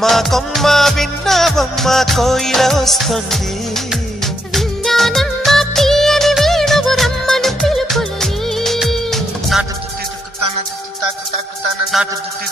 కొమ్మ కొమ్మ విన్నావమ్మ కోయిల వస్తుంది విన్నానమ్మ తీయని వేణువు రమ్మను పిలుపులని నాటు తుత్తి తుక్కుతాన తుత్తి తాకు తాకుతాన నాటు తుత్తి